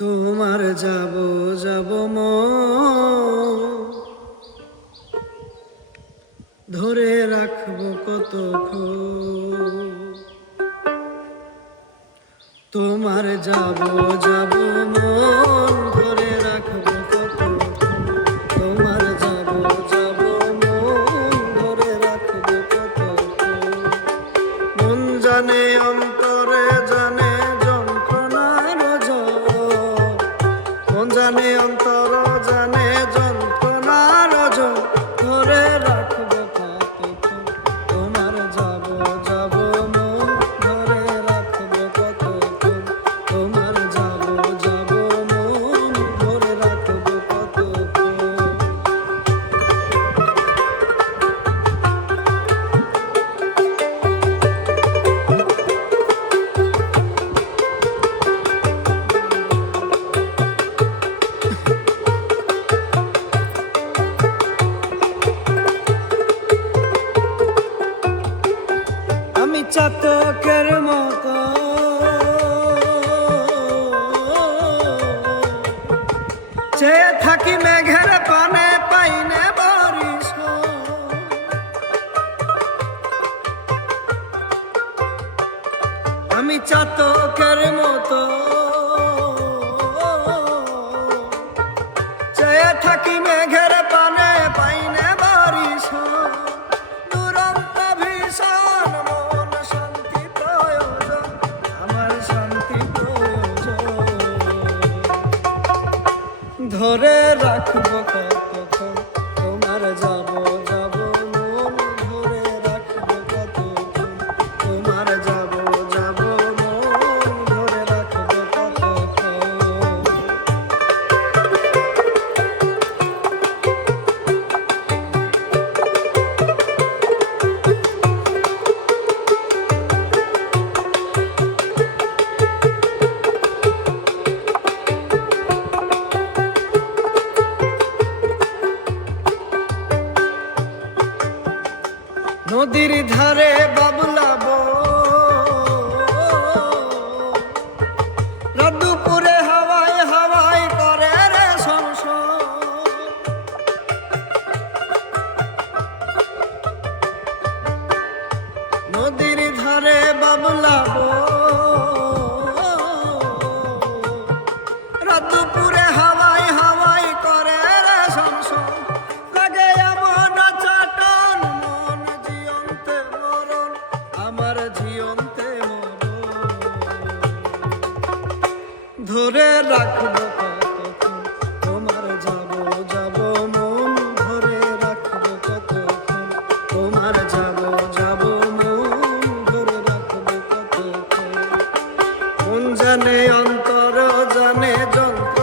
তোমার যাব যাব ধরে রাখবো কতক্ষণ। তোমার যাব যাব ধরে রাখবো কতক্ষণ। তোমার যাব যাব ধরে রাখবো কতক্ষণ। মন জানে অন্তরে জানে যন্ত্রণার জ্বর। মন জানে অন্তর জানে যন্ত্রণার জ্বর। ধরে রাখবো কতক্ষণ। তোমার যাব যাব ধরে রাখবো কতক্ষণ। তোমার যাব যাব ধরে রাখবো কতক্ষণ। আমি চাতকের মতো চেয়ে থাকি মেঘের পানে পাইনে বারিশ। আমি চাতকের মতো চেয়ে থাকি মেঘের পানে পাইনে বারিশ। দুরন্ত ভীষণ মন শান্তি প্রয়োজন, আমার শান্তি প্রয়োজন। ধরে রাখবো কতক্ষণ। তোমার যাব যাব মন ধরে রাখবো কতক্ষণ। তোমার যাব যাব মন ধরে রাখবো কতক্ষণ। নদীর ধারে বাবুলাবো দুপুরে হাওয়াই হাওয়াই করে রে সংসার। নদীর ধারে বাবুলাবো দুপুরে হাওয়াই হাওয়াই করে রে সংসার। লাগে এমন চাটন মন জিয়ন্তে মরণ, আমার জিয়ন্তে মরণ। ধরে রাখবো কতক্ষণ। তোমার যাব যাব মন ধরে রাখবো কতক্ষণ। তোমার যাব যাব মন ধরে রাখবো কতক্ষণ। মন জানে অন্তর জানে যন্ত্র